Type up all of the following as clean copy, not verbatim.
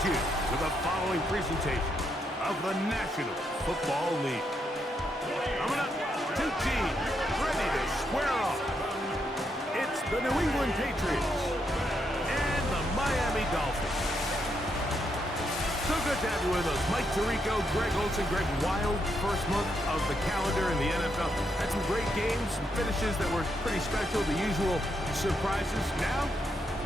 welcomes you to the following presentation of the National Football League. Coming up, two teams ready to square off. It's the New England Patriots and the Miami Dolphins. So good to have you with us. Mike Tirico, Greg Olson, Greg Wild. First month of the calendar in the NFL. Had some great games, some finishes that were pretty special, the usual surprises. Now,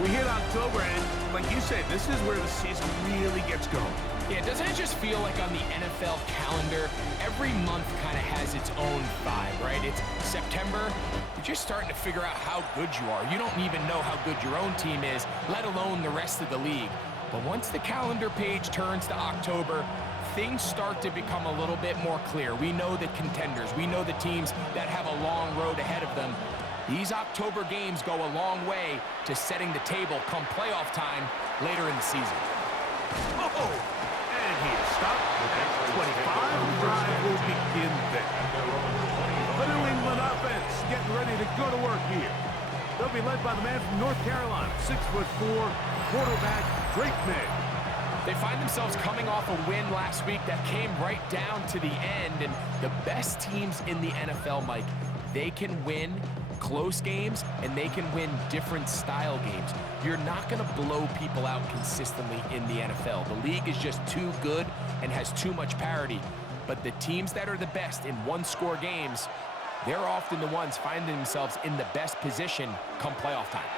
we hit October, and like you said, this is where the season really gets going. Yeah, doesn't it just feel like on the NFL calendar, every month kind of has its own vibe, right? It's September, you're just starting to figure out how good you are. You don't even know how good your own team is, let alone the rest of the league. But once the calendar page turns to October, things start to become a little bit more clear. We know the contenders. We know the teams that have a long road ahead of them. These October games go a long way to setting the table come playoff time later in the season. Oh, and he is stopped at 25. The drive will begin there. The New England offense getting ready to go to work here. They'll be led by the man from North Carolina, 6'4", quarterback Drake May. They find themselves coming off a win last week that came right down to the end, and the best teams in the NFL, Mike, they can win close games and they can win different style games. You're not going to blow people out consistently in the NFL. The league is just too good and has too much parity. But the teams that are the best in one-score games, they're often the ones finding themselves in the best position come playoff time.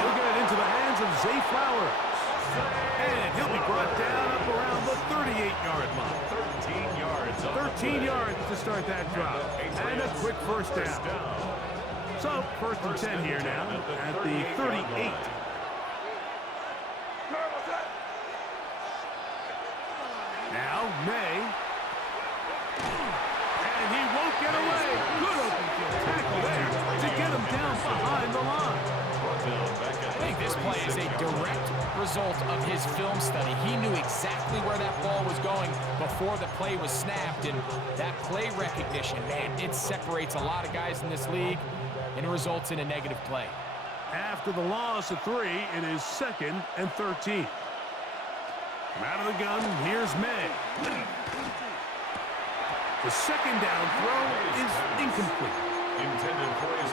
He'll get it into the hands of Zay Flowers. And he'll be brought down up around the 38-yard line. 13 yards. 13 yards to start that drive. And a quick first down. So, first and 10 here now at the 38. Now, May. And he won't get away. Good open field tackle there to get him down behind the line. I think this play is a direct result of his film study. He knew exactly where that ball was going before the play was snapped, and that play recognition, man, it separates a lot of guys in this league, and it results in a negative play. After the loss of 3, it is 2nd and 13. From out of the gun, here's May. The second down throw is incomplete.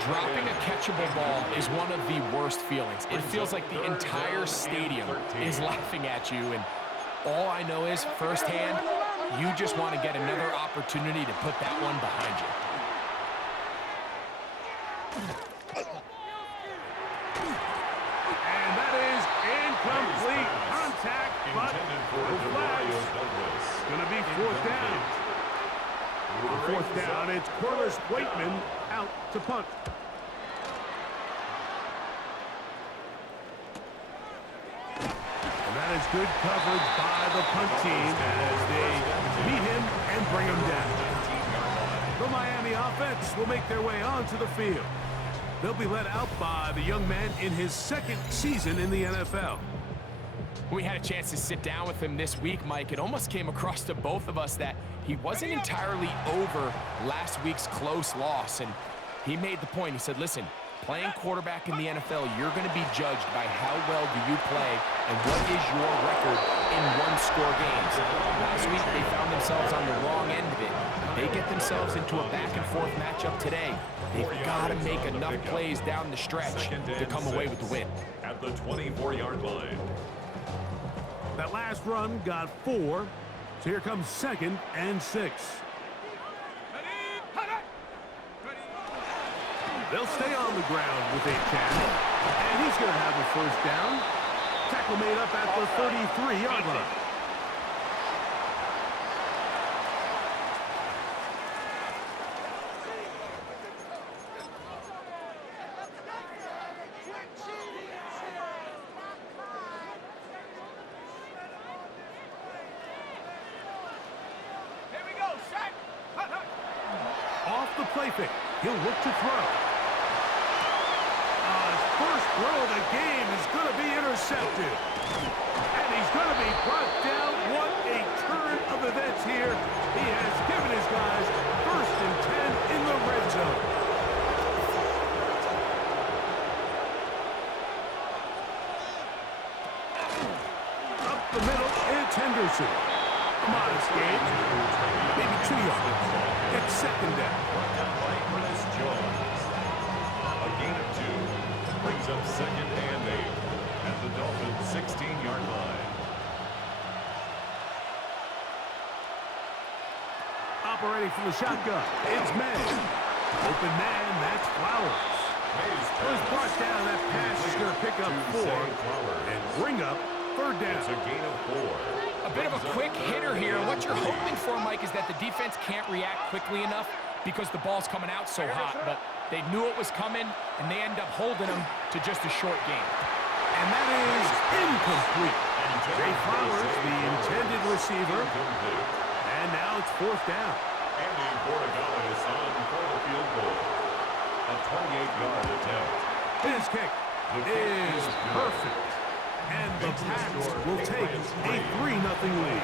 Dropping a catchable ball is one of the worst feelings. It feels like the entire stadium is laughing at you, and all I know is, firsthand, you just want to get another opportunity to put that one behind you. And that is incomplete contact, but the flag's going to be fourth down. On fourth down, it's Corliss Waitman out to punt. And that is good coverage by the punt team as they meet him and bring him down. The Miami offense will make their way onto the field. They'll be led out by the young man in his 2nd season in the NFL. We had a chance to sit down with him this week, Mike. It almost came across to both of us that he wasn't entirely over last week's close loss. And he made the point. He said, listen, playing quarterback in the NFL, you're going to be judged by how well do you play and what is your record in one-score games. Last week, they found themselves on the wrong end of it. They get themselves into a back-and-forth matchup today. They've got to make enough plays down the stretch to come away with the win. At the 24-yard line. That last run got 4. So here comes 2nd and 6. They'll stay on the ground with a tackle. And he's going to have a first down. Tackle made up at the 33-yard line. Off the play fake, he'll look to throw. His first throw of the game is going to be intercepted. And he's going to be brought down. What a turn of events here. He has given his guys 1st and 10 in the red zone. the middle, it's Henderson. A modest gain, maybe 2 yards. It's second down. A gain of 2 brings up second and 8 at the Dolphins' 16-yard line. Operating from the shotgun, it's May. Open man, that's Flowers. Was brought down. That pass is going to pick up 4 and bring up third down. It's a gain of 4. A bit of a quick hitter here. What you're hoping for, Mike, is that the defense can't react quickly enough because the ball's coming out so hot. But they knew it was coming, and they end up holding them to just a short gain. And that is incomplete. Jay Flowers, the intended receiver. And now it's fourth down. Andy Borregales on for the field goal. A 28-yard attempt. His kick is perfect. And the Pats will take a 3-0 lead.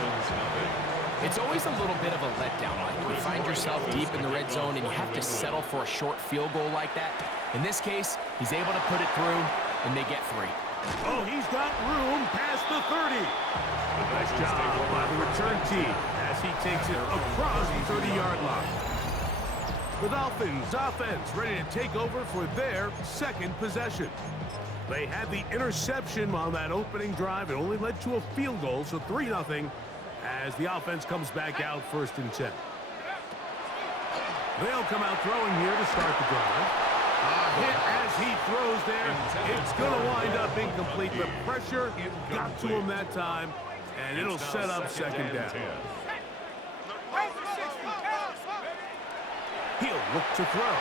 It's always a little bit of a letdown, Mike. You find yourself deep in the red zone, and you have to settle for a short field goal like that. In this case, he's able to put it through, and they get 3. Oh, he's got room past the 30. Nice job by the return team as he takes it across the 30-yard line. The Dolphins offense ready to take over for their second possession. They had the interception on that opening drive. It only led to a field goal, so 3-0 as the offense comes back out first and 10. They'll come out throwing here to start the drive. A hit as he throws there. It's going to wind up incomplete. The pressure got to him that time, and it'll set up second down. He'll look to throw.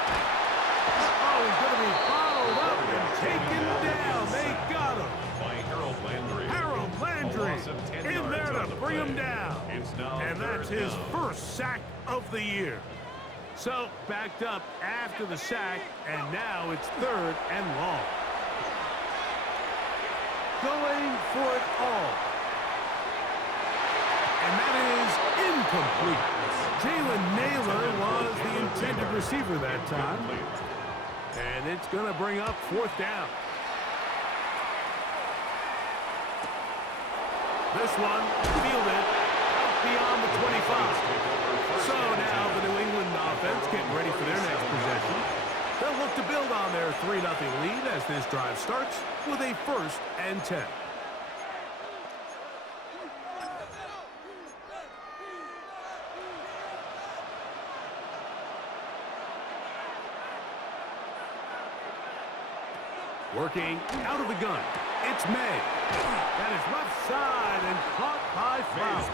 Oh, he's going to be bottled up and taken down. They got him. By Harold Landry. Harold Landry in there to bring him down. And that's his first sack of the year. So, backed up after the sack, and now it's third and long. Going for it all. And that is incomplete. Jalen Naylor was the intended receiver that time. And it's going to bring up fourth down. This one fielded out beyond the 25. So now the New England offense getting ready for their next possession. They'll look to build on their 3-0 lead as this drive starts with a first and 10. Working out of the gun, it's May. That is left side and caught by Flowers.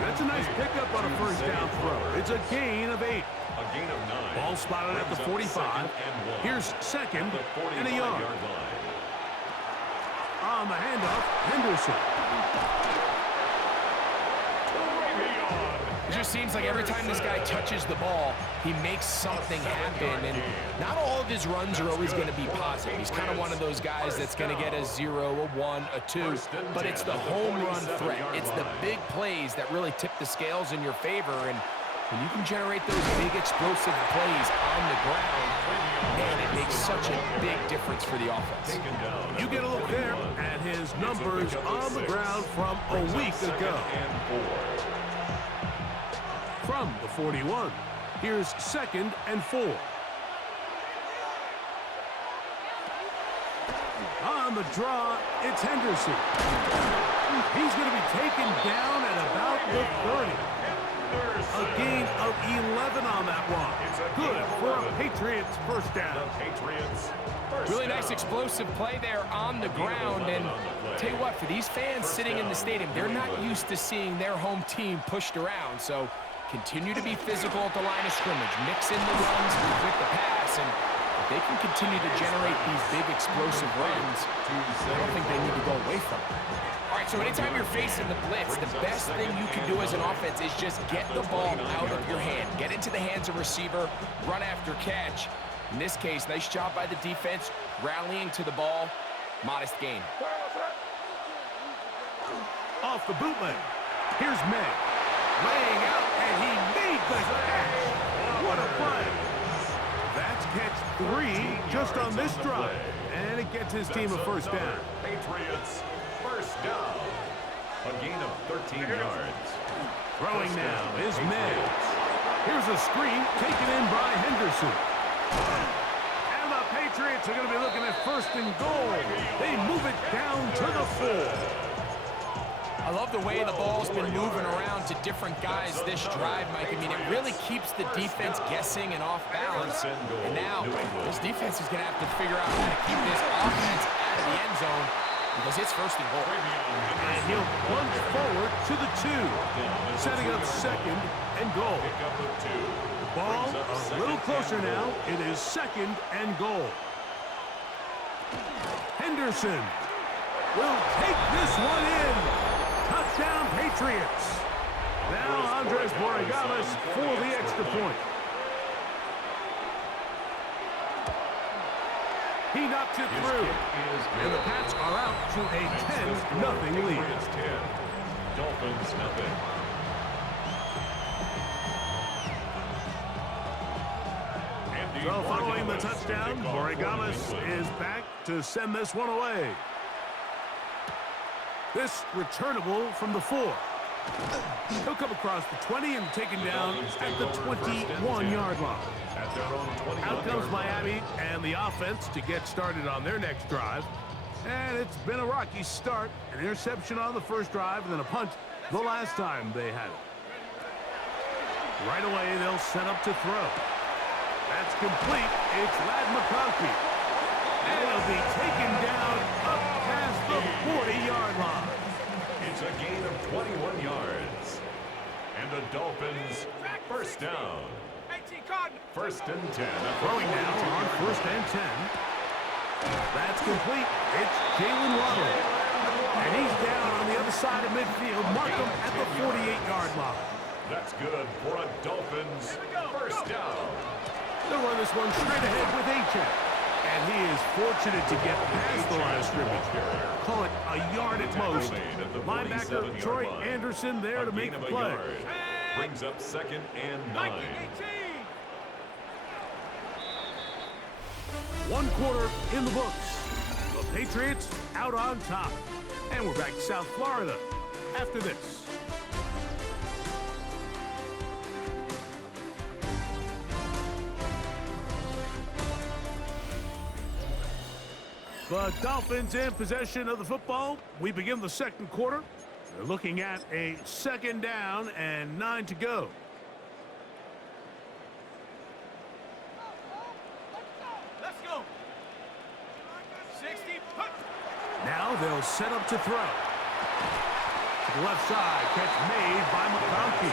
That's a nice pickup on a first down throw. It's a gain of 8. A gain of 9. Ball spotted at the 45. Here's second and a yard. On the handoff, Henderson. It just seems like every time this guy touches the ball, he makes something happen. And not all of his runs are always going to be positive. He's kind of one of those guys that's going to get a 0, a 1, a 2. But it's the home run threat. It's the big plays that really tip the scales in your favor. And when you can generate those big explosive plays on the ground, man, it makes such a big difference for the offense. You get a look there at his numbers on the ground from a week ago. From the 41, here's second and 4. On the draw, it's Henderson. He's going to be taken down at about the 30. A gain of 11 on that one. Good for a Patriots first down. Really nice explosive play there on the ground. And tell you what, for these fans sitting in the stadium, they're not used to seeing their home team pushed around. So continue to be physical at the line of scrimmage. Mix in the runs with the pass. And if they can continue to generate these big explosive runs, I don't think they need to go away from it. All right, so anytime you're facing the blitz, the best thing you can do as an offense is just get the ball out of your hand. Get into the hands of receiver, run after catch. In this case, nice job by the defense, rallying to the ball. Modest gain. Off the bootleg. Here's May. Laying out, and he made the catch. What a play. That's catch 3 just on this drive. And it gets his team a first down. Patriots first down. A gain of 13 yards. Throwing now is May. Here's a screen taken in by Henderson. And the Patriots are going to be looking at 1st and goal. They move it down to the 4. I love the way the ball's been moving around to different guys this drive, Mike. I mean, it really keeps the defense guessing and off balance. And now, this defense is going to have to figure out how to keep this offense out of the end zone because it's 1st and goal. And he'll plunge forward to the 2, setting up 2nd and goal. The ball a little closer now. It is 2nd and goal. Henderson will take this one in. Touchdown, Patriots. Now Andres Borregales for the extra point. He knocks it through. And the Pats are out to a 10-0 lead. Dolphins nothing. So following the touchdown, Borregales is back to send this one away. This returnable from the 4. He'll come across the 20 and taken down at the 21-yard line. Out comes Miami and the offense to get started on their next drive. And it's been a rocky start. An interception on the first drive and then a punt the last time they had it. Right away, they'll set up to throw. That's complete. It's Lad McConkey. And it'll be taken down up past the 40-yard line. It's a gain of 21 yards. And the Dolphins 1st down. 1st and 10. Throwing now on 1st and 10. That's complete. It's Jalen Waddle. And he's down on the other side of midfield. Mark him at the 48-yard line. That's good for a Dolphins 1st down. They'll run this one straight ahead with A-Check. And he is fortunate to get past the line of scrimmage. Call it a yard at most. Linebacker Troy Anderson there to make the play. Brings up 2nd and 9. 1 quarter in the books. The Patriots out on top. And we're back to South Florida after this. The Dolphins in possession of the football. We begin the 2nd quarter. They're looking at a 2nd down and 9 to go. Let's go. 60. Now they'll set up to throw. To the left side, catch made by McConkey.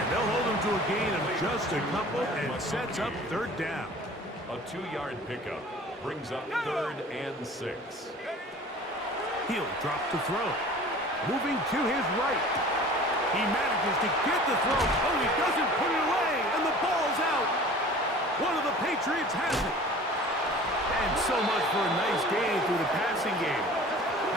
And they'll hold him to a gain of just a couple and sets up 3rd down. A 2-yard pickup. Brings up 3rd and 6. He'll drop to throw. Moving to his right. He manages to get the throw. Oh, he doesn't put it away, and the ball's out. One of the Patriots has it. And so much for a nice gain through the passing game.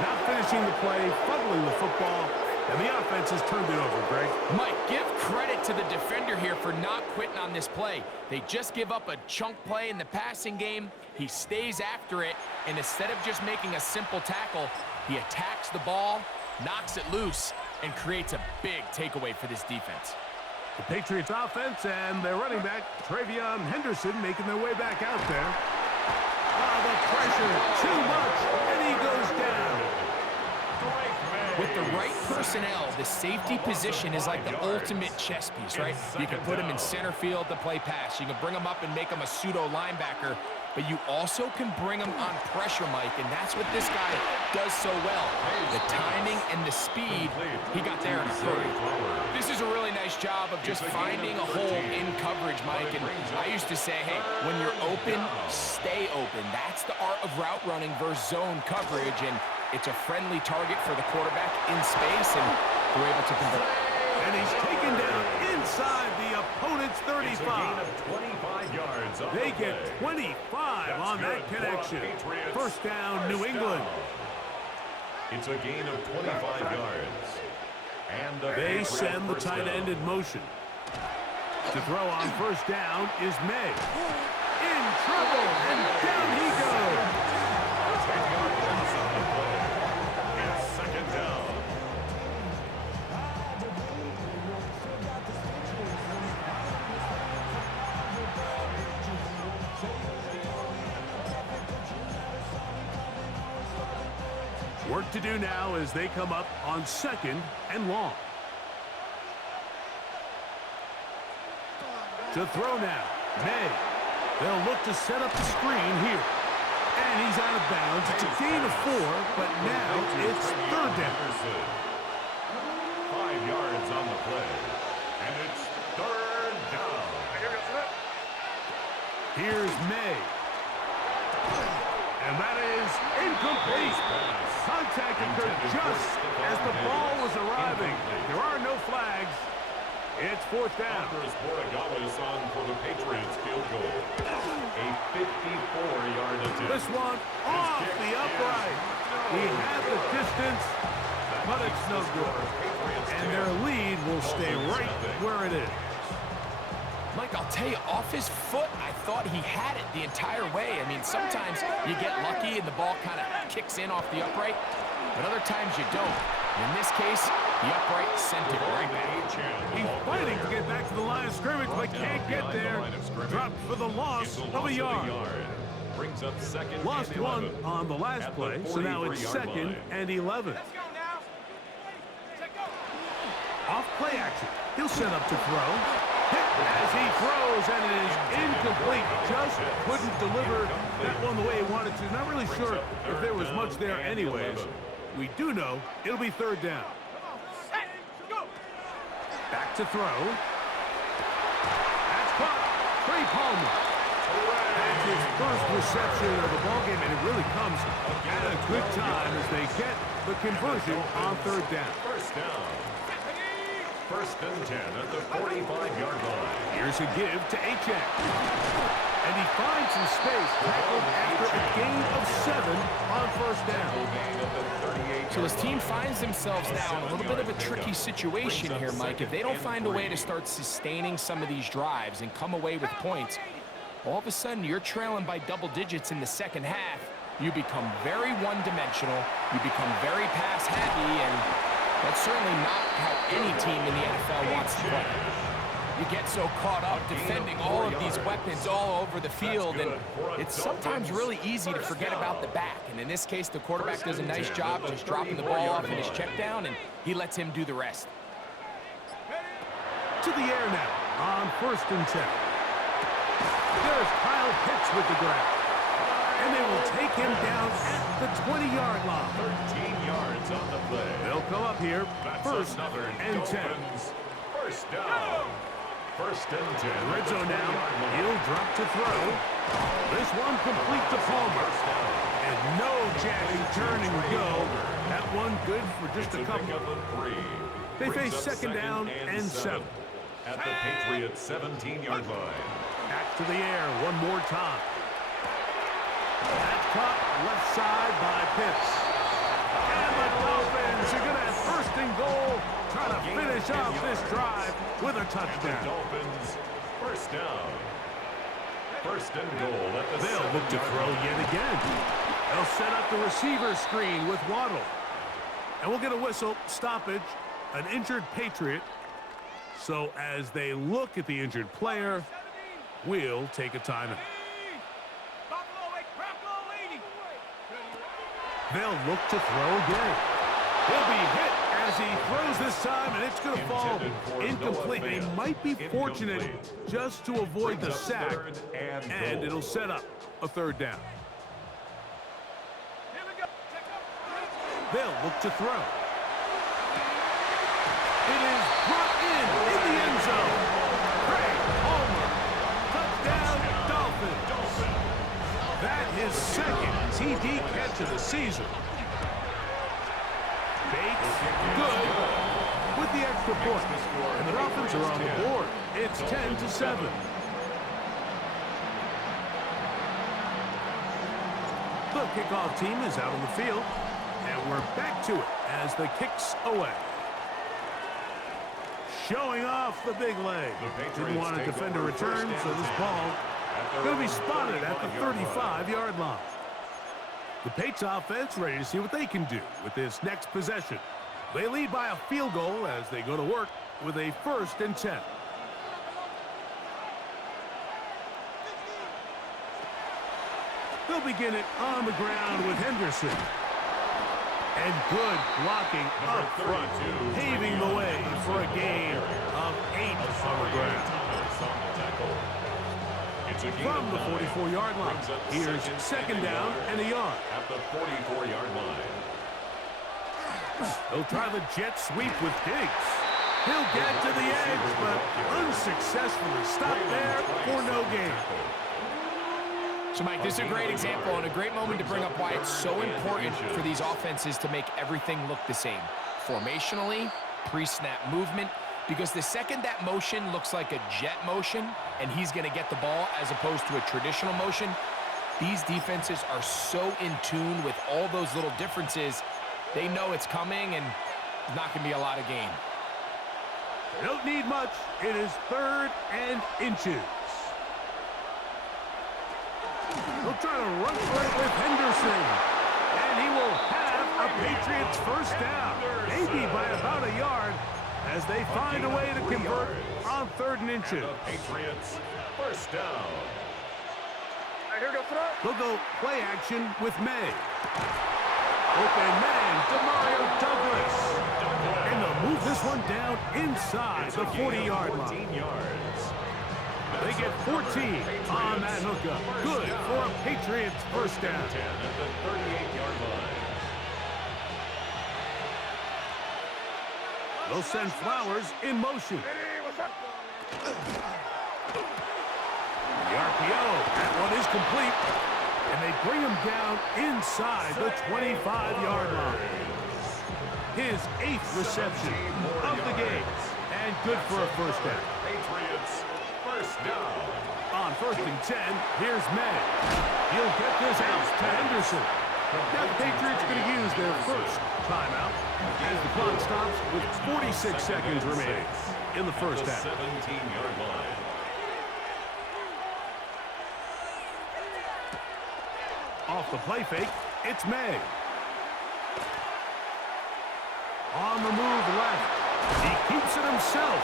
Not finishing the play, fumbling the football, and the offense has turned it over, Greg. Mike, give credit to the defender here for not quitting on this play. They just give up a chunk play in the passing game. He stays after it, and instead of just making a simple tackle, he attacks the ball, knocks it loose, and creates a big takeaway for this defense. The Patriots offense and their running back, Travion Henderson, making their way back out there. The pressure, too much, and he goes down. With the right personnel, the safety position is like the ultimate chess piece, right? You can put him in center field to play pass. You can bring him up and make him a pseudo linebacker, but you also can bring him on pressure, Mike, and that's what this guy does so well. The timing and the speed, he got there in a hurry. This is a really nice job of just finding a hole in coverage, Mike, and I used to say, hey, when you're open, stay open. That's the art of route running versus zone coverage, and it's a friendly target for the quarterback in space, and they're able to convert. And he's taken down inside the opponent's 35. 25 yards. They get 25 on that connection. 1st down, New England. It's a gain of 25 yards. And they send the tight end in motion. To throw on 1st down is May. In trouble, and down he goes. 10 yards on the play. It's 2nd down. Work to do now as they come up on 2nd and long. To throw now, May. They'll look to set up the screen here. And he's out of bounds. It's a gain of 4, but now it's 3rd down. 5 yards on the play. And it's 3rd down. Here's May. And that is incomplete. Contact occurred just as the ball was arriving. There are no flags. It's 4th down. Borregales on for the Patriots field goal. A 54-yard attempt. This one off the upright. He had the distance, but it's no good. And their lead will stay right where it is. Mike, I'll tell you, off his foot, I thought he had it the entire way. I mean, sometimes you get lucky and the ball kind of kicks in off the upright, but other times you don't. In this case, the upright sent it right back. He's fighting to get back to the line of scrimmage, but can't get there. Dropped for the loss of a yard. Brings up 2nd Lost and 11 11 on the last play, so now it's 2nd and 11. Let's go now. Set go. Off play action. He'll set up to throw. Hit as he throws, and it is incomplete. Just couldn't deliver that one the way he wanted to. Not really sure if there was much there anyways. We do know it'll be 3rd down. Set. Go. Back to throw. That's caught. Trey Palmer. That's his first reception of the ballgame, and it really comes at a good time as they get the conversion on 3rd down. 1st down. 1st and 10 at the 45-yard line. Here's a give to H.A. And he finds some space, tackled after a gain of 7 on 1st down. So this team finds themselves now in a little bit of a tricky situation here, Mike. If they don't find a way to start sustaining some of these drives and come away with points, all of a sudden you're trailing by double digits in the 2nd half. You become very one-dimensional. You become very pass-heavy, and that's certainly not how any team in the NFL wants to play. You get so caught up defending all of these weapons all over the field, and it's sometimes really easy to forget about the back. And in this case, the quarterback does a nice job just dropping the ball off in his check down, and he lets him do the rest. To the air now on 1st and 10. There's Kyle Pitts with the grab. And they will take him down at the 20-yard line. 13 yards on the play. They'll come up here, 1st and 10. 1st down. 1st and 10. Red zone now. He'll drop to throw. This one complete to Palmer. And no jabbing, turn and go. That one good for just a couple. They face 2nd down and 7. At the Patriots' 17-yard line. Back to the air one more time. That's caught left side by Pitts. And the Dolphins are going to have 1st and goal, trying to finish off this drive with a touchdown. Dolphins 1st down. 1st and goal at the They'll look to throw yet again. They'll set up the receiver screen with Waddle. And we'll get a whistle, stoppage, an injured Patriot. So as they look at the injured player, we'll take a timeout. They'll look to throw again. He'll be hit as he throws this time, and it's going to fall incomplete. They might be fortunate just to avoid the sack, and it'll set up a 3rd down. They'll look to throw. It is brought in the end zone. Craig Palmer. Touchdown, Dolphins. That is 2nd TD catch of the season. Bates, good, with the extra point. And the Dolphins are on the board. It's 10-7. The kickoff team is out on the field. And we're back to it as the kick's away. Showing off the big leg. Didn't want to defend a return, so this ball going to be spotted at the 35-yard line. The Patriots offense ready to see what they can do with this next possession. They lead by a field goal as they go to work with a 1st and 10. They'll begin it on the ground with Henderson. And good blocking up front, paving the way for a gain of 8 on the ground. From the 44-yard line, here's second down and a yard. At the 44-yard line. He'll try the jet sweep with Diggs. He'll get to the edge, but unsuccessfully stopped there for no gain. So, Mike, this is a great example and a great moment to bring up why it's so important for these offenses to make everything look the same. Formationally, pre-snap movement, because the second that motion looks like a jet motion and he's going to get the ball as opposed to a traditional motion, these defenses are so in tune with all those little differences. They know it's coming and there's not going to be a lot of gain. They don't need much. It is 3rd and inches. He'll try to run for it with Henderson. And he will have a Patriots first down. Maybe by about a yard as they find a way to convert on 3rd and inches. Patriots first down. They'll go play action with May. Open man, Demario Douglas. And they'll move this one down inside the 40-yard line. They get 14 on that hookup. Good for a Patriots first down. At the 38-yard line. They'll send Flowers in motion. The RPO, that one is complete. And they bring him down inside the 25-yard line. His 8th reception of the game. And good for a first down. Patriots first down. On 1st and 10, here's May. He'll get this out to Henderson. Now the Patriots going to use their first timeout as the clock stops with 46 seconds remaining in the first half. 17-yard line. Off the play fake, it's May. On the move left. He keeps it himself.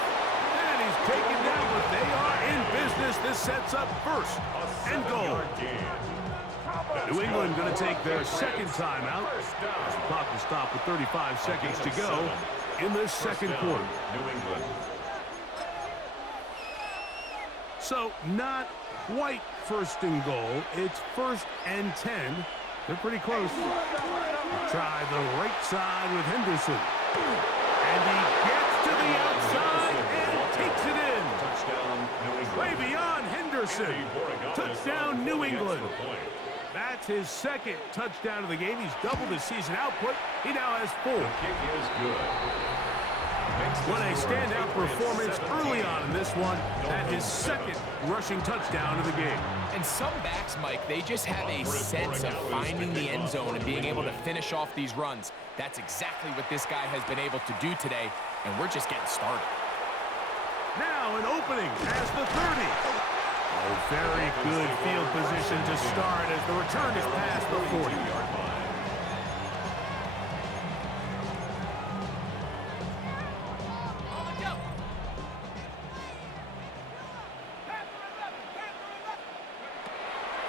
And he's taken down, but they are in business. This sets up 1st and goal. New England going to take their second timeout. As the clock will stop with 35 seconds to go in this second quarter. New England. So not quite 1st and goal. It's 1st and 10. They're pretty close. Try the right side with Henderson. And he gets to the outside and takes it in. Touchdown, New England. Way beyond Henderson. Touchdown, New England. That's his 2nd touchdown of the game. He's doubled his season output. He now has 4. The kick is good. What a standout performance early on in this one. That his 2nd rushing touchdown of the game. And some backs, Mike, they just have a sense of finding the end zone and being able to finish off these runs. That's exactly what this guy has been able to do today, and we're just getting started. Now an opening as the 30. Oh, very good field position to start as the return is past the 40-yard line.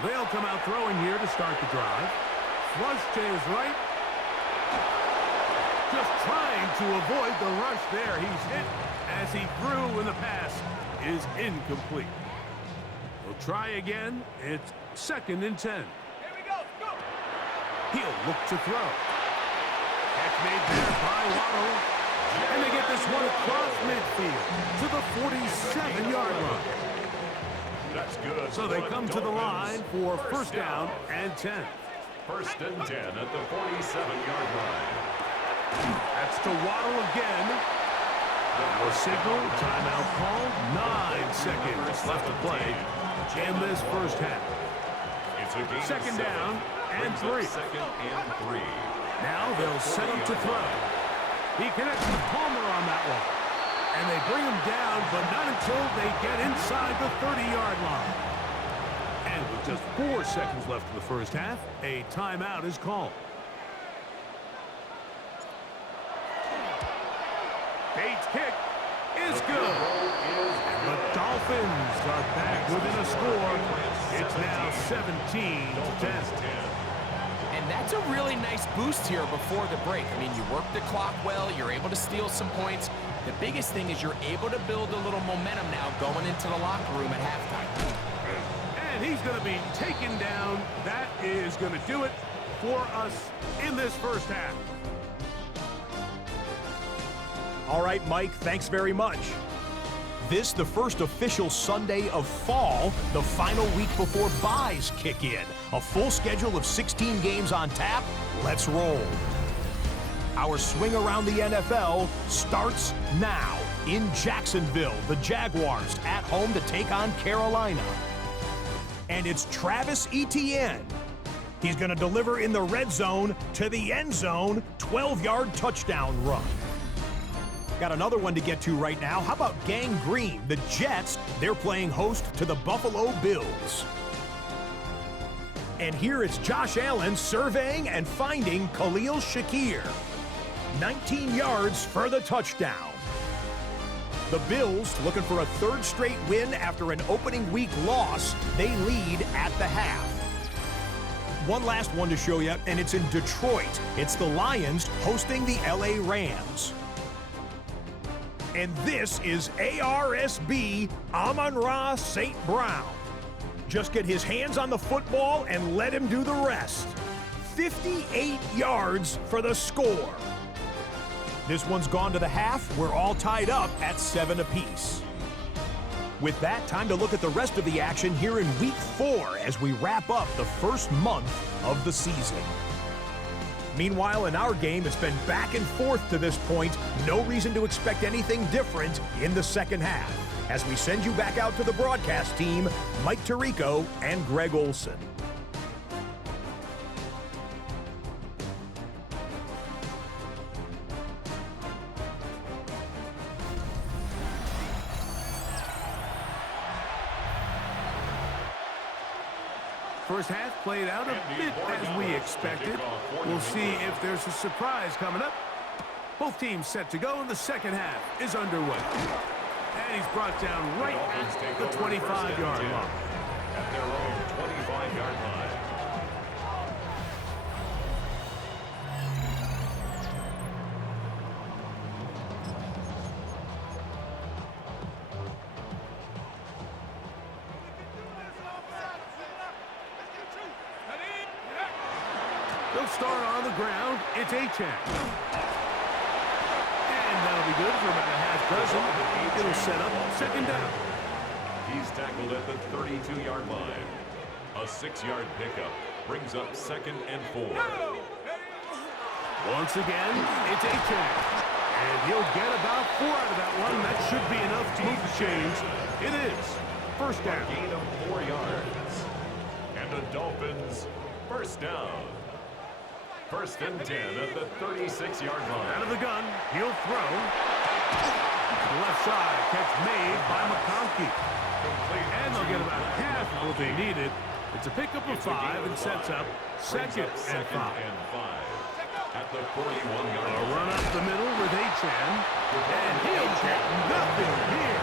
They'll come out throwing here to start the drive. Flush to his right. Just trying to avoid the rush there. He's hit as he threw when the pass is incomplete. We'll try again. It's 2nd and 10. Here we go. Go. He'll look to throw. Catch made there by Waddle. And they get this one across midfield to the 47-yard line. That's good. So they come to the line for first down and 10. 1st and 10 at the 47-yard line. That's to Waddle again. The signal, timeout called. 9 seconds left to play in this first half. It's a gain of 2nd down and 3. 2nd and 3. Now they'll set him to throw. He connects with Palmer on that one. And they bring him down, but not until they get inside the 30-yard line. And with just 4 seconds left in the first half, a timeout is called. Bates' kick is good. And the Dolphins are back within a score. It's now 17-10. And that's That's a really nice boost here before the break. I mean, you work the clock well, you're able to steal some points. The biggest thing is you're able to build a little momentum now going into the locker room at halftime. And he's going to be taken down. That is going to do it for us in this first half. All right, Mike, thanks very much. This, the first official Sunday of fall, the final week before byes kick in. A full schedule of 16 games on tap. Let's roll. Our swing around the NFL starts now. In Jacksonville, the Jaguars at home to take on Carolina. And it's Travis Etienne. He's going to deliver in the red zone to the end zone, 12-yard touchdown run. Got another one to get to right now. How about Gang Green? The Jets, they're playing host to the Buffalo Bills. And here it's Josh Allen surveying and finding Khalil Shakir. 19 yards for the touchdown. The Bills, looking for a third straight win after an opening week loss, they lead at the half. One last one to show you, and it's in Detroit. It's the Lions hosting the LA Rams. And this is ARSB Amon-Ra St. Brown. Just get his hands on the football and let him do the rest. 58 yards for the score. This one's gone to the half. We're all tied up at 7 apiece. With that, time to look at the rest of the action here in Week 4 as we wrap up the first month of the season. Meanwhile, in our game, it's been back and forth to this point. No reason to expect anything different in the second half. As we send you back out to the broadcast team, Mike Tirico and Greg Olson. First half played out a bit as we expected. We'll see if there's a surprise coming up. Both teams set to go, and the second half is underway. And he's brought down right at the 25-yard line. At their own 25-yard line. They'll start on the ground. It's Achane. And that'll be good for about a half dozen. It'll set up second down. He's tackled at the 32-yard line. A 6-yard pickup brings up 2nd and 4. Once again, it's Achane. And he'll get about 4 out of that one. That should be enough to move the chains. It is. First down. A gain of 4 yards. And the Dolphins first down. First and 10 at the 36-yard line. Out of the gun, he'll throw. Left side, catch made by McConkey. And they'll get about half what they needed. It's a pickup of 5 and sets up second and 5. At the 41-yard A line. run up the middle with Achane. And he'll get nothing here.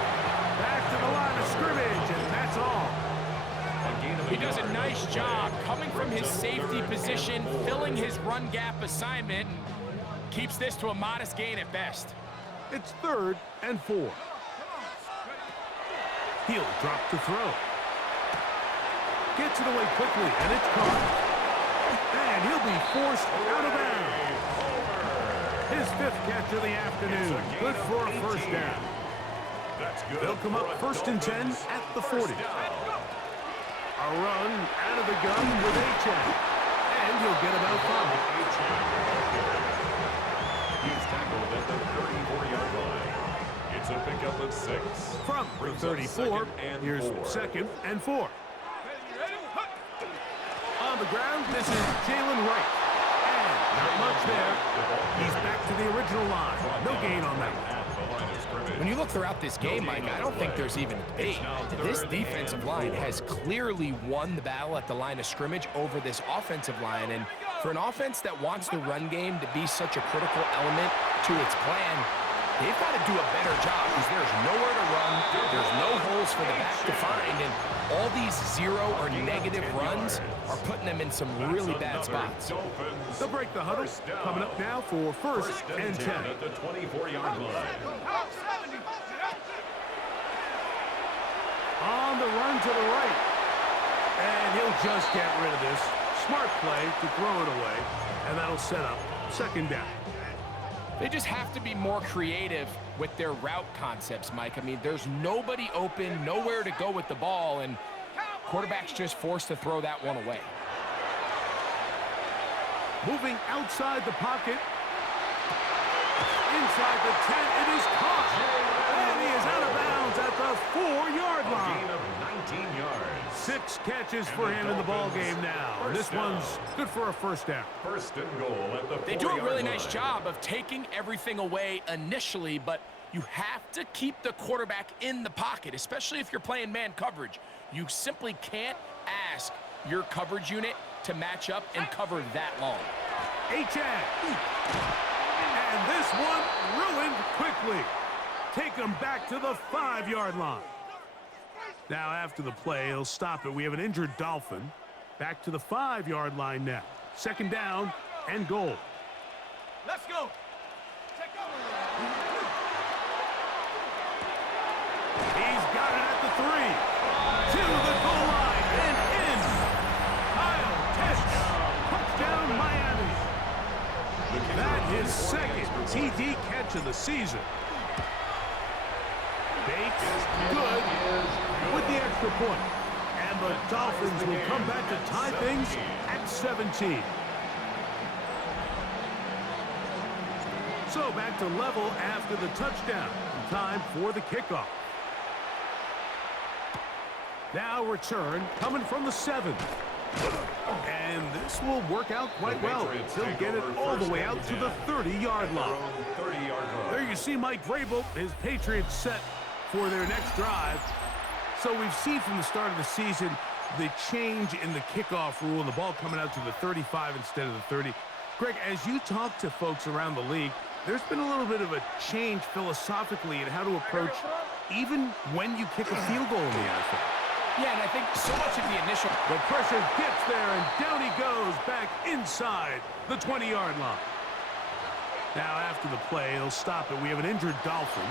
Back to the line of scrimmage, and that's all. He does a nice job coming from his safety position, filling his run gap assignment, and keeps this to a modest gain at best. It's 3rd and 4. He'll drop to throw. Gets it away quickly, and it's caught. And he'll be forced out of bounds. His 5th catch of the afternoon. Good for a first down. They'll come up 1st and 10 at the 40. A run out of the gun with Achane. And he'll get about 5. He's tackled at the 34-yard line. It's a pickup of 6. From the 34, here's 2nd and 4. On the ground, this is Jalen Wright. And not much there. He's back to the original line. No gain on that one. When you look throughout this game, Mike, I don't think there's even a debate. This defensive line has clearly won the battle at the line of scrimmage over this offensive line. And for an offense that wants the run game to be such a critical element to its plan, they've got to do a better job because there's nowhere to run, there's no holes for the back to find, and all these zero or negative runs are putting them in some really bad spots. They'll break the huddle. Coming up now for first and 10. At the 24-yard line. On the run to the right. And he'll just get rid of this. Smart play to throw it away. And that'll set up second down. They just have to be more creative with their route concepts, Mike. I mean, there's nobody open, nowhere to go with the ball, and quarterback's just forced to throw that one away. Moving outside the pocket. Inside the 10, it is caught. And he is out of bounds at the 4-yard line. Gain of 19 yards. 6 catches for him in the ball game now. And this one's good for a first down. First and goal at the 4-yard line. They do a really nice job of taking everything away initially, but you have to keep the quarterback in the pocket, especially if you're playing man coverage. You simply can't ask your coverage unit to match up and cover that long. H-Ag. And this one ruined quickly. Take him back to the 5-yard line. Now after the play, he'll stop it. We have an injured Dolphin. Back to the 5-yard line now. Second down and goal. Let's go. Take over. He's got it at the 3. To the goal line and in. Kyle Pitts. Touchdown Miami. That is second TD catch of the season. Bates, good with the extra point. And the Dolphins will come back to tie things at 17. So back to level after the touchdown. Time for the kickoff. Now return coming from the 7. And this will work out quite well. He'll get it all the way out to the 30-yard line. There you see Mike Vrabel, his Patriots set for their next drive. So we've seen from the start of the season the change in the kickoff rule and the ball coming out to the 35 instead of the 30. Greg, as you talk to folks around the league, there's been a little bit of a change philosophically in how to approach even when you kick a field goal in the NFL. Yeah, and I think so much of the initial... The pressure gets there, and down he goes back inside the 20-yard line. Now after the play, he'll stop it. We have an injured Dolphin.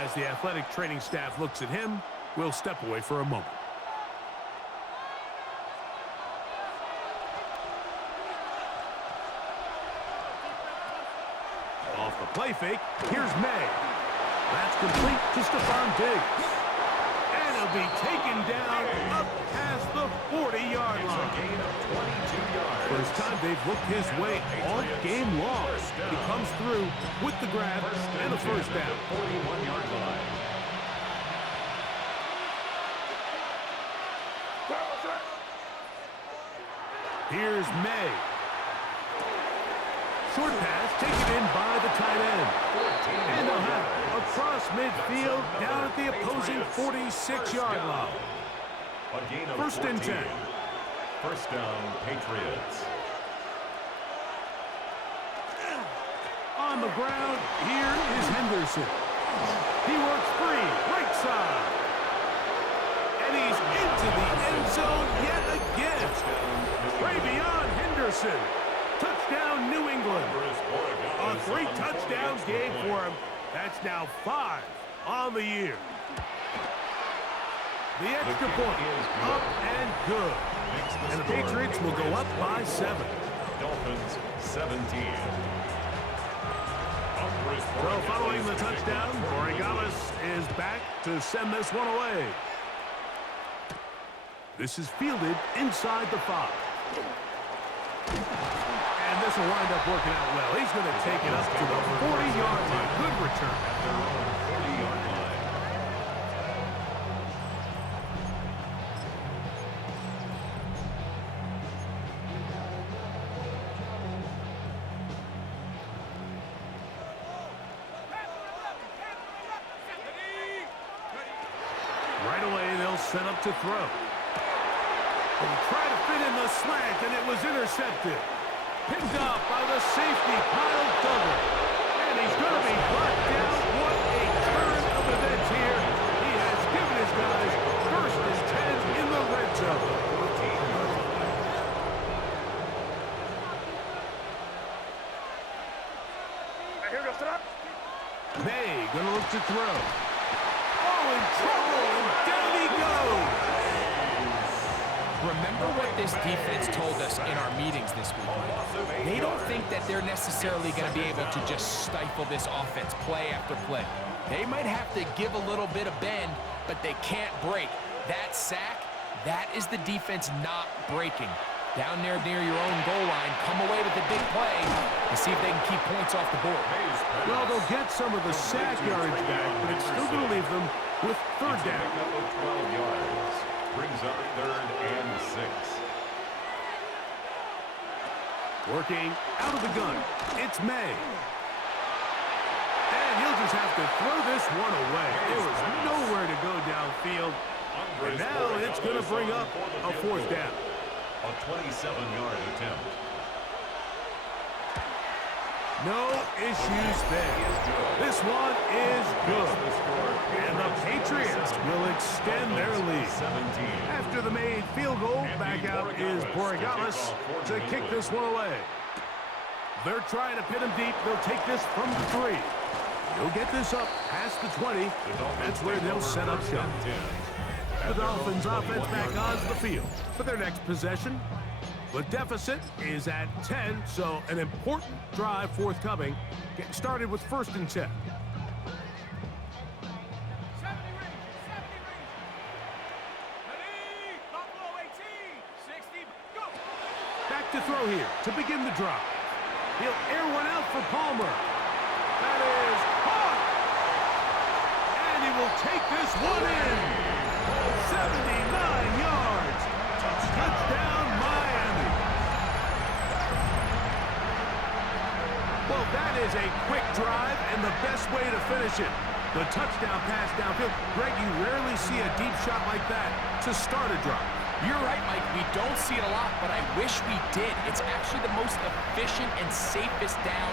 As the athletic training staff looks at him, we'll step away for a moment. Off the play fake, here's May. That's complete to Stephon Diggs. And he'll be taken down up past the 40-yard line. Gain of 22 yards. First time they've looked his way all game long. He comes through with the grab and a first down. 41-yard line. Here's May. Short pass taken in by the tight end. And they'll have it across midfield down at the opposing 46-yard line. A gain of First and 10. First down, Patriots. On the ground, here is Henderson. He works free, right side. And he's into the end zone yet again. Ravion Henderson. Touchdown, New England. A 3-touchdown game for him. That's now 5 on the year. The extra point, up and good. And the Patriots will go up by 7. Dolphins 17. So following the touchdown, Borregales is back to send this one away. This is fielded inside the 5. And this will wind up working out well. He's going to take it up to the 40-yard line. Good return. At their own 40-yard line. Right away, they'll set up to throw. They try to fit in the slant, and it was intercepted. Picked up by the safety, Kyle Duggar. And he's going to be brought down May gonna look to throw. Oh, in trouble, and down he goes. Remember what this defense told us in our meetings this week, Mike. They don't think that they're necessarily going to be able to just stifle this offense play after play. They might have to give a little bit of bend, but they can't break. That sack, that is the defense not breaking. Down there near your own goal line, come away with a big play and see if they can keep points off the board. Well, they'll get some of the sack yardage back, but it's still going to leave them with third down. 12 yards. Brings up 3rd and 6. Working out of the gun, it's May. And he'll just have to throw this one away. There was nowhere to go downfield. And now it's going to bring up a 4th down. A 27-yard attempt. No issues there. This one is good. And the Patriots will extend their lead. After the made field goal, back out is Borregales to kick this one away. They're trying to pin him deep. They'll take this from the 3. He'll get this up past the 20. That's where they'll set up shop. The Dolphins offense back onto the field for their next possession. The deficit is at 10, so an important drive forthcoming. Getting started with 1st and 10. Back to throw here to begin the drive. He'll air one out for Palmer. That is caught. And he will take this one in. 79 yards. Touchdown, Miami. Well, that is a quick drive and the best way to finish it. The touchdown pass downfield. Greg, you rarely see a deep shot like that to start a drive. You're right, Mike. We don't see it a lot, but I wish we did. It's actually the most efficient and safest down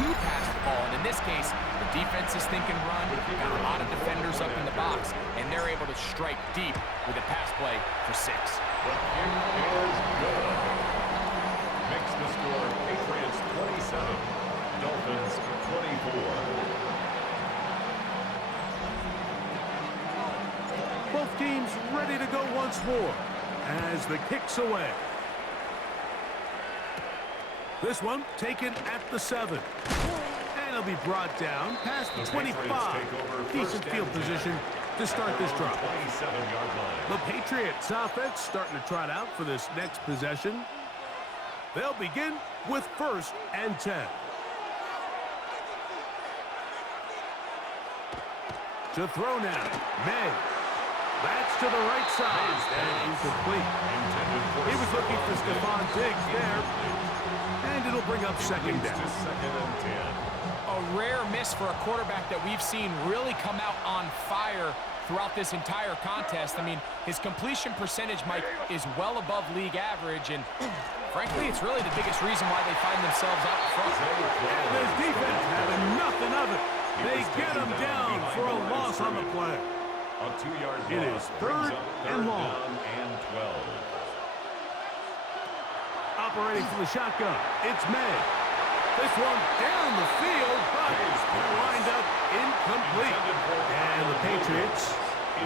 to pass the ball. And in this case, the defense is thinking run, got a lot of defenders up in the box, and they're able to strike deep with a pass play for 6. The kick is good. Makes the score Patriots 27, Dolphins 24. Both teams ready to go once more as the kick's away. This one taken at the 7. And it'll be brought down past the 25. Decent field position to start this drive. The Patriots offense starting to trot out for this next possession. They'll begin with 1st and 10. To throw now, May. That's to the right side and incomplete. He was looking for Stephon Diggs there. And it'll bring up 2nd down. A rare miss for a quarterback that we've seen really come out on fire throughout this entire contest. I mean, his completion percentage, Mike, is well above league average, and frankly, it's really the biggest reason why they find themselves out in front. And this defense having nothing of it. They get him down for a loss on the play. A 2-yard loss. It is 3rd and long. And 12. Operating from the shotgun, it's May. This one down the field, but will wind up incomplete. And the Patriots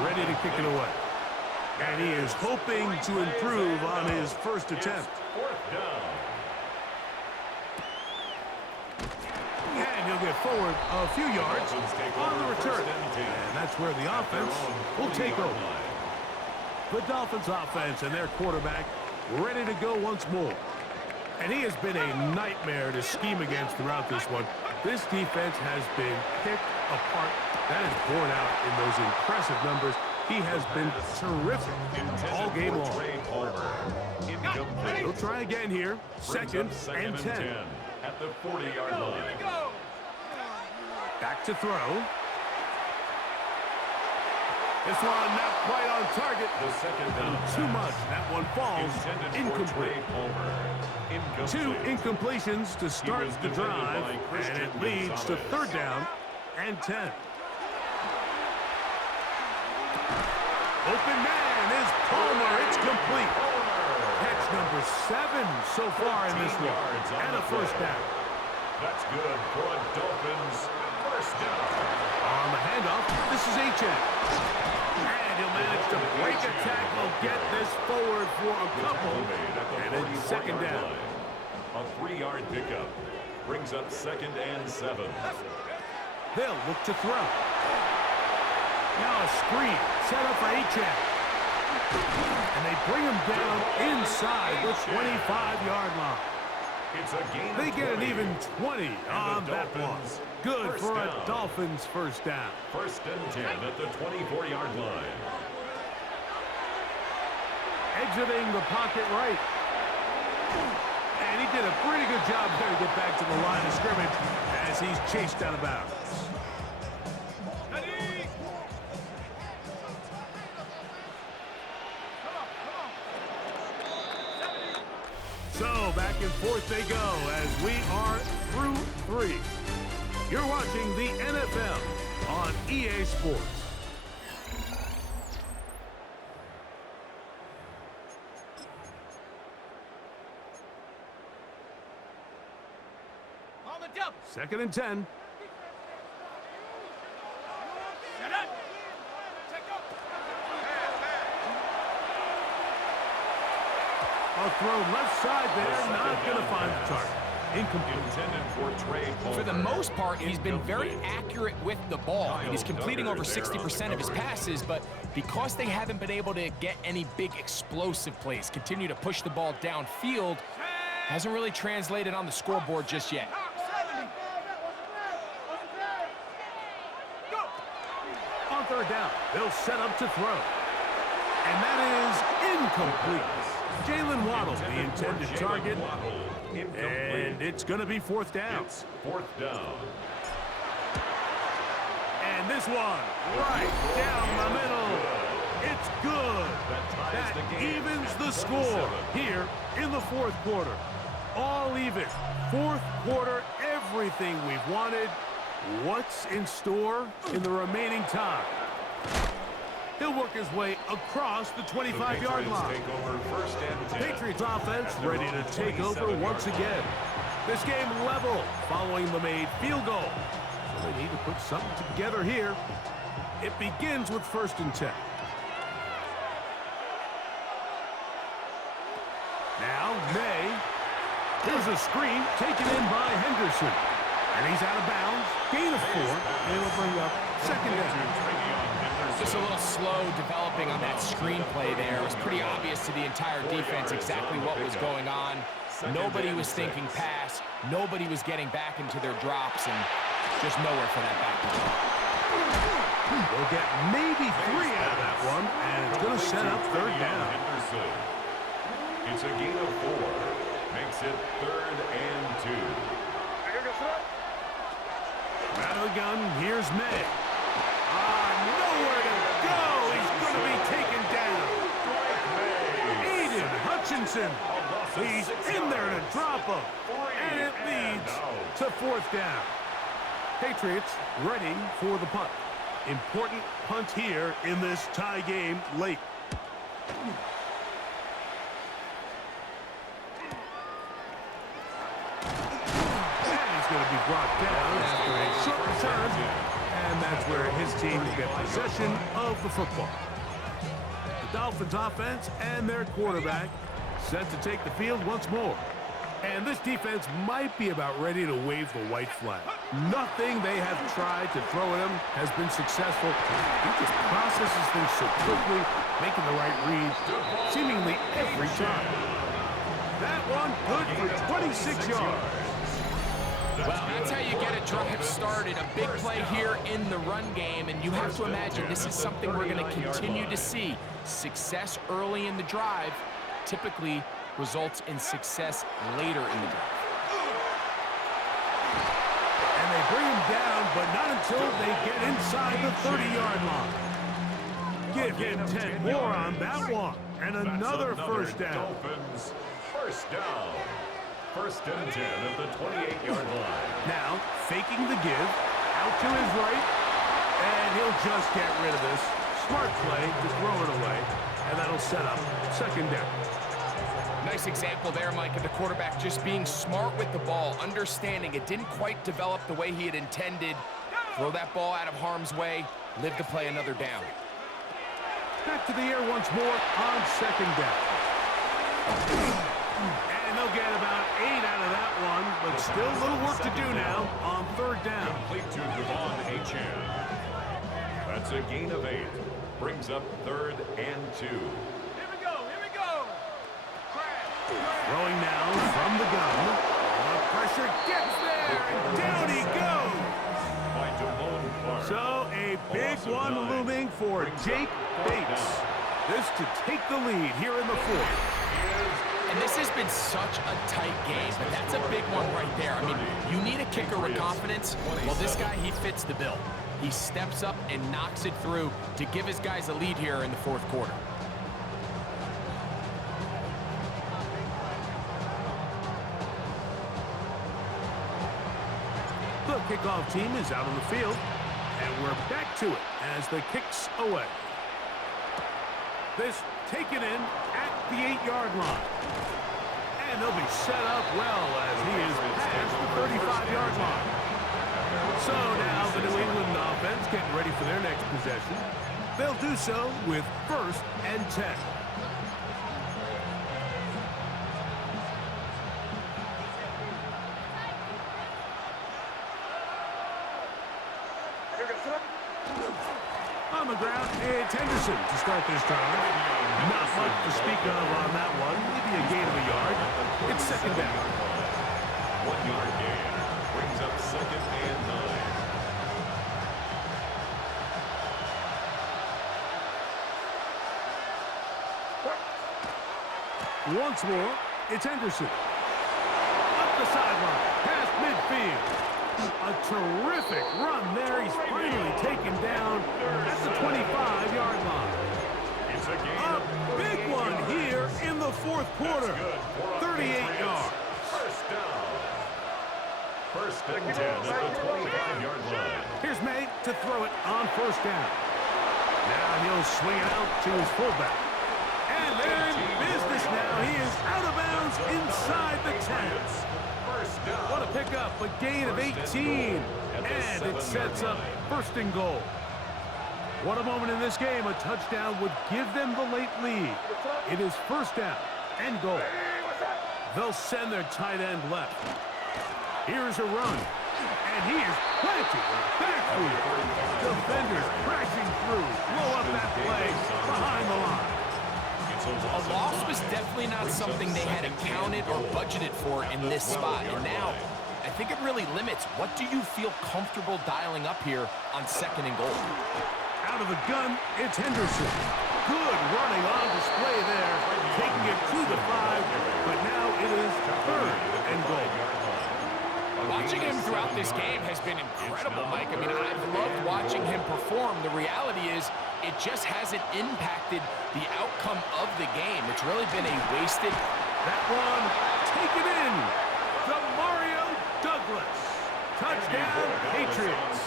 ready to kick it away. And he is hoping to improve on his first attempt. 4th down. And he'll get forward a few yards on the return. And that's where the offense will take over. The Dolphins offense and their quarterback ready to go once more. And he has been a nightmare to scheme against throughout this one. This defense has been picked apart. That is borne out in those impressive numbers. He has been terrific all game long. He'll try again here. 2nd and 10. At the 40-yard line. Back to throw. This one not quite on target. The 2nd down. Too much. That one falls incomplete. 2 incompletions to start the drive, and it leads to 3rd down and 10. Open man is Palmer. It's complete. Catch number 7 so far in this one, and a 1st down. That's good for a Dolphins 1st down. check. And he'll manage to break a tackle, get this forward for a couple, and it's second down. A 3-yard pickup brings up 2nd and 7. They'll look to throw. Now a screen set up for A-check. And they bring him down inside the 25-yard line. It's a gain of They get an 20. even 20 on that one. Good first for a down. Dolphins first down. 1st and 10 at the 24-yard line. Exiting the pocket right. And he did a pretty good job there to get back to the line of scrimmage as he's chased out of bounds. So back and forth they go as we are through 3. You're watching the NFL on EA Sports. On the double. 2nd and 10. Set up. Take up. A throw left side there, not going to find the target. Incomplete. Intended for Trey Palmer. For the most part, he's been very accurate with the ball, and he's completing over 60% of his passes, but because they haven't been able to get any big explosive plays, continue to push the ball downfield, hasn't really translated on the scoreboard just yet. 70. Go. On 3rd down, they'll set up to throw. And that is incomplete. Jalen Waddle, the intended target. And it's going to be 4th down. It's 4th down. And this one, right down the middle. It's good. That evens the score here in the 4th quarter. All even. 4th quarter, everything we've wanted. What's in store in the remaining time? He'll work his way across the 25-yard line. Take over 1st and 10. Patriots offense ready to take over once again. This game level following the made field goal. So they need to put something together here. It begins with 1st and 10. Now, May. Here's a screen taken in by Henderson. And he's out of bounds. Gain of 4. And it'll bring up 2nd down. Just a little slow developing on that screenplay there. It was pretty obvious to the entire defense exactly what was going on. Nobody was thinking pass. Nobody was getting back into their drops, and just nowhere for that back. We'll get maybe 3 out of that one, and it's going to set up 3rd down. It's a gain of 4. Makes it 3rd and 2. Out of the gun, here's May. Nowhere to go. He's going to be taken down. Aiden Hutchinson. He's in there to drop him. And it leads to 4th down. Patriots ready for the punt. Important punt here in this tie game late. And he's going to be brought down after a short return. And that's where his team will get possession of the football. The Dolphins offense and their quarterback set to take the field once more. And this defense might be about ready to wave the white flag. Nothing they have tried to throw at him has been successful. He just processes things so quickly, making the right reads seemingly every time. That one good for 26 yards. Well, that's how you get a drive started. A big play here in the run game, and you have to imagine this is something we're going to continue to see. Success early in the drive typically results in success later in the drive. And they bring him down, but not until they get inside the 30-yard line. Give him 10 more on that one. And another first down. Dolphins first down. 1st and 10 at the 28-yard line. Now, faking the give, out to his right, and he'll just get rid of this. Smart play to throw it away, and that'll set up 2nd down. Nice example there, Mike, of the quarterback just being smart with the ball, understanding it didn't quite develop the way he had intended. Throw that ball out of harm's way, live to play another down. Back to the air once more on second down. And they'll get about 8 out of that one, but still a little work to do now on third down. Complete to Devon Achane. That's a gain of 8. Brings up 3rd and 2. Here we go. Here we go. Throwing now from the gun. The pressure gets there, and down he goes. By Damone Clark. So a big one looming for Jake Bates. This to take the lead here in the fourth. And this has been such a tight game, but that's a big one right there. I mean, you need a kicker with confidence. Well, this guy, he fits the bill. He steps up and knocks it through to give his guys a lead here in the fourth quarter. The kickoff team is out on the field, and we're back to it as the kick's away. This taken in at the 8-yard line. And they'll be set up well as he is past the 35-yard line. So now the New England offense getting ready for their next possession. They'll do so with 1st and 10. On the ground, it's Henderson to start this drive. Not much to speak of on that one. Maybe a gain of a yard. It's second down. 1-yard gain. Brings up 2nd and 9. Once more, it's Henderson. Up the sideline, past midfield. A terrific run there. He's finally taken down at the 25-yard line. It's a gain A of big 38 one yards. here in the fourth quarter. Good for 38 yards. First down. 1st and 10 at the 25-yard line. Here's May to throw it on 1st down. Now he'll swing it out to his fullback. And they're in business now. He is out of bounds inside the 10. First down. What a pickup, a gain of 18. And it sets up 1st and goal. What a moment in this game. A touchdown would give them the late lead. It is 1st down and goal. They'll send their tight end left. Here's a run. And he is planted in the backfield. Defenders crashing through. Blow up that play behind the line. A loss was definitely not something they had accounted or budgeted for in this spot. And now, I think it really limits what do you feel comfortable dialing up here on 2nd and goal. Out of the gun, it's Henderson. Good running on display there, taking it to the 5, but now it is 3rd and goal. Watching him throughout this game has been incredible, Mike. I mean, I've loved watching him perform. The reality is it just hasn't impacted the outcome of the game. It's really been a wasted... That one taken in. The Mario Douglas. Touchdown, Patriots.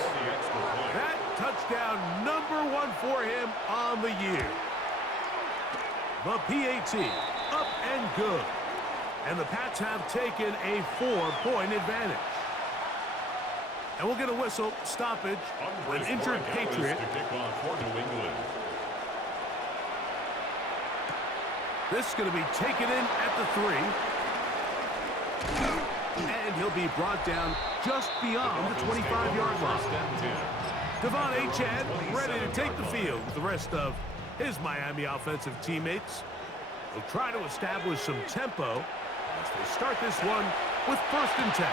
That touchdown number 1 for him on the year. The PAT up and good. And the Pats have taken a 4-point advantage. And we'll get a whistle stoppage for an injured Patriot. To kick off for New England. This is going to be taken in at the 3. And he'll be brought down just beyond the 25-yard line. Devon Achane ready to take the field with the rest of his Miami offensive teammates. They'll try to establish some tempo as they start this one with 1st and 10.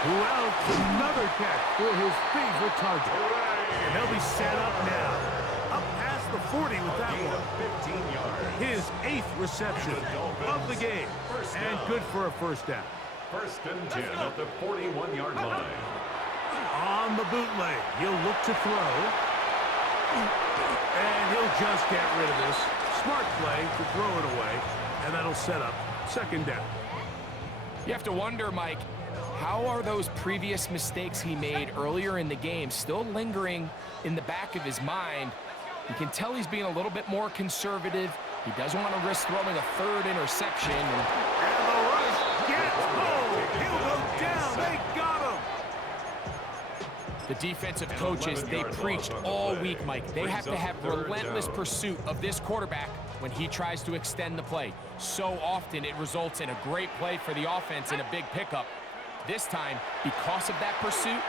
Who else? Another catch for his favorite target. And they'll be set up now. Up past the 40 with that one. 15 yards. His 8th reception of the game. And good for a 1st down. 1st and 10 at the 41-yard line. On the bootleg, he'll look to throw. And he'll just get rid of this. Smart play to throw it away. And that'll set up 2nd down. You have to wonder, Mike, how are those previous mistakes he made earlier in the game still lingering in the back of his mind? You can tell he's being a little bit more conservative. He doesn't want to risk throwing a 3rd interception. And the rush gets home. He'll go down. They got him. The defensive coaches, they preached all week, Mike. They have to have relentless pursuit of this quarterback when he tries to extend the play. So often it results in a great play for the offense and a big pickup. This time, because of that pursuit,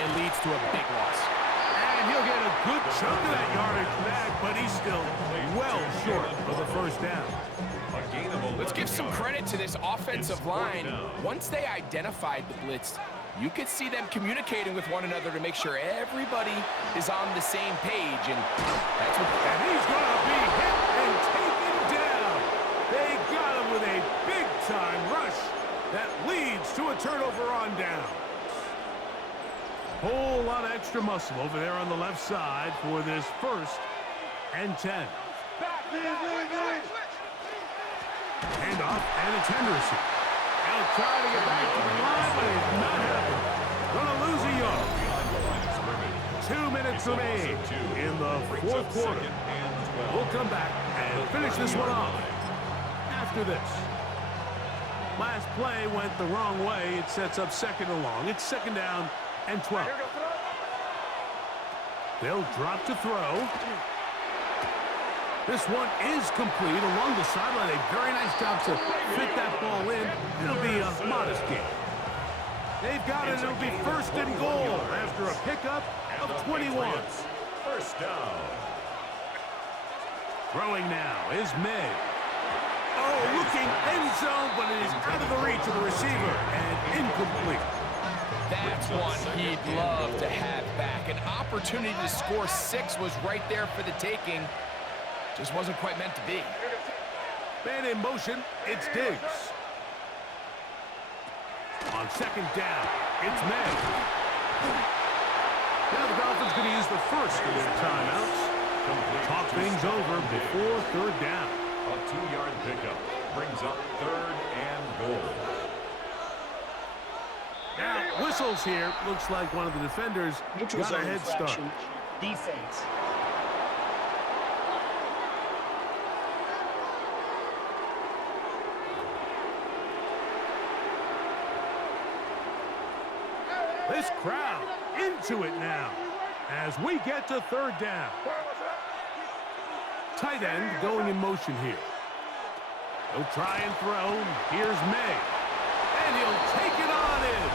it leads to a big loss. And he'll get a good chunk of that yardage back, but he's still well short of the first down. Let's give some credit to this offensive line. Once they identified the blitz, you could see them communicating with one another to make sure everybody is on the same page, and that's what... And he's going to be hit and taken down. They got him with a big-time rush that leads to a turnover on down. Whole lot of extra muscle over there on the left side for this 1st and 10. Handoff, and it's Henderson. He'll try to get back to the line, but it's not happening. Gonna lose a yard. 2 minutes remain in the 4th quarter. We'll come back and finish this one off after this. Last play went the wrong way. It sets up 2nd and long. It's 2nd down and 12. They'll drop to throw. This one is complete along the sideline. A very nice job to fit that ball in. It'll be a modest gain. They've got it. It'll be 1st and goal after a pickup of 21. First down. Throwing now is May. Oh, looking end zone, but it is out of the reach of the receiver and incomplete. That's one he'd love to have back. An opportunity to score 6 was right there for the taking. Just wasn't quite meant to be. Man in motion, it's Diggs. On 2nd down, it's May. Now the Dolphins going to use the first of their timeouts. Talk things over before 3rd down. A 2-yard pickup brings up 3rd and goal. Now, whistles here. Looks like one of the defenders got a head start. Defense. This crowd into it now as we get to 3rd down. Tight end going in motion here. He'll try and throw. Here's May. And he'll take it on in.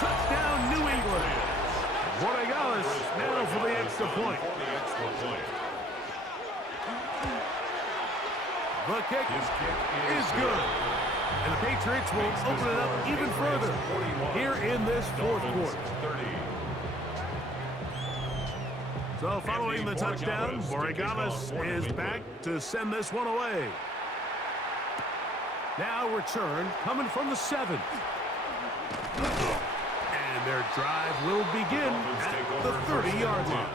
Touchdown, New England. Borregales now for the extra point. The kick is good. And the Patriots will open it up even further here in this 4th quarter. So following the touchdown, Borregales is back to send this one away. Now return coming from the 7. And their drive will begin at the 30-yard line.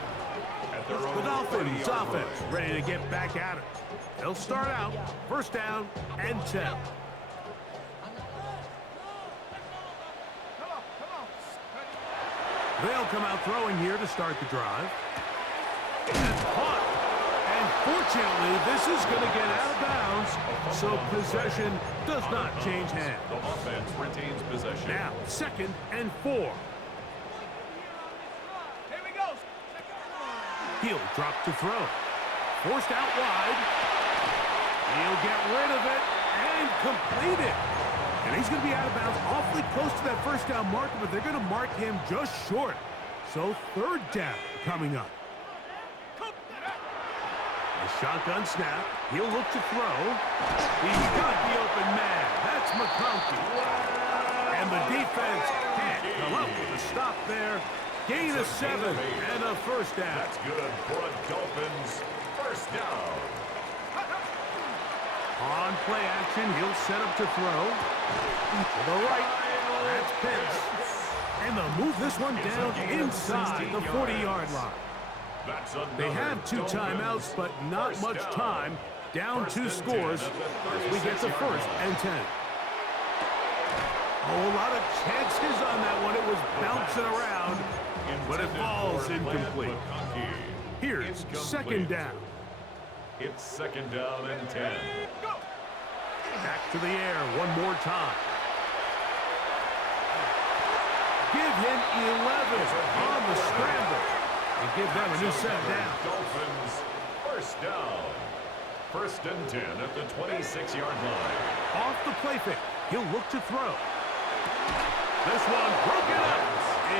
The Dolphins offense ready to get back at it. They'll start out 1st down and 10. They'll come out throwing here to start the drive. And caught. And fortunately, this is going to get out of bounds, so possession does not change hands. The offense retains possession. Now, 2nd and 4. Here we go. He'll drop to throw. Forced out wide. He'll get rid of it and complete it. And he's going to be out of bounds awfully close to that 1st down marker, but they're going to mark him just short. So 3rd down coming up. A shotgun snap. He'll look to throw. He's got the open man. That's McConkey. And the defense can't come up with a stop there. Gain of 7 and a 1st down. That's good for a Dolphins 1st down. On play action, he'll set up to throw. To the right, that's Pitts. And they'll move this one down inside the 40-yard line. They have 2 timeouts, but not much time. Down 2 scores as we get to 1st and 10. A whole lot of chances on that one. It was bouncing around, but it falls incomplete. Here's 2nd down. It's 2nd down and 10. Back to the air one more time. give him 11 on the scramble and give them a new set down. Dolphins first down. First and 10 at the 26-yard line. Off the play fake, he'll look to throw. This one broken up.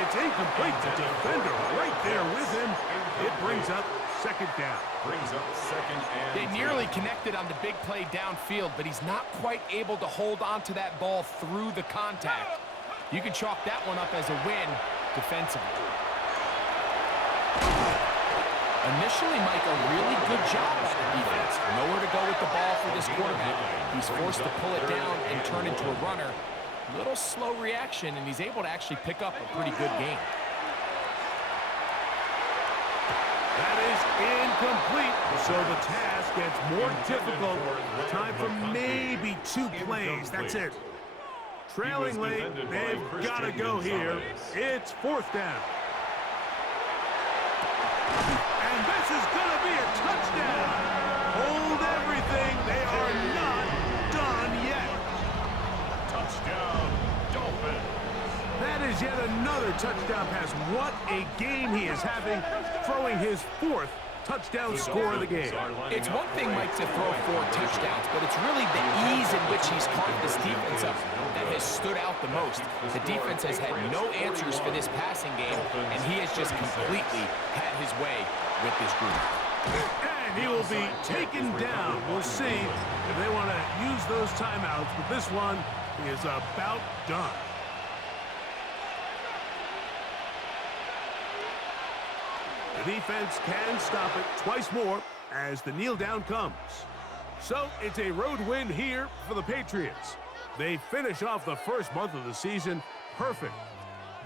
It's incomplete. The defender right there with him. It brings up second down. Brings up second and They nearly connected on the big play downfield, but he's not quite able to hold on to that ball through the contact. You can chalk that one up as a win defensively. Initially, Mike, a really good job by the defense. Nowhere to go with the ball for this quarterback. He's forced to pull it down and turn into a runner. Little slow reaction, and he's able to actually pick up a pretty good game. That is incomplete. So the task gets more difficult. Time for maybe 2 plays. That's it. Trailing late, they've got to go here. It's fourth down. And this is going to be a touchdown. Hold everything. They are not done yet. touchdown, Dolphins. That is yet another touchdown pass. What a game he is having, throwing his 4th touchdown score of the game. It's one thing, Mike, to throw 4 touchdowns, but it's really the ease in which he's carved this defense up that has stood out the most. The defense has had no answers for this passing game, and he has just completely had his way with this group. And he will be taken down. We'll see if they want to use those timeouts, but this one is about done. The defense can stop it twice more as the kneel down comes. So it's a road win here for the Patriots. They finish off the first month of the season perfect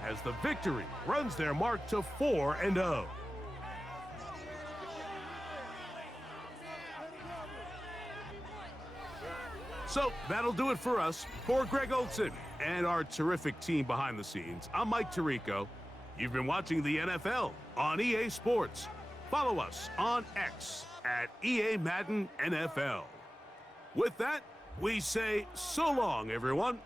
as the victory runs their mark to 4-0. So that'll do it for us. For Greg Olson and our terrific team behind the scenes, I'm Mike Tirico. You've been watching the NFL on EA Sports. Follow us on X at EA Madden NFL. With that, we say so long, everyone.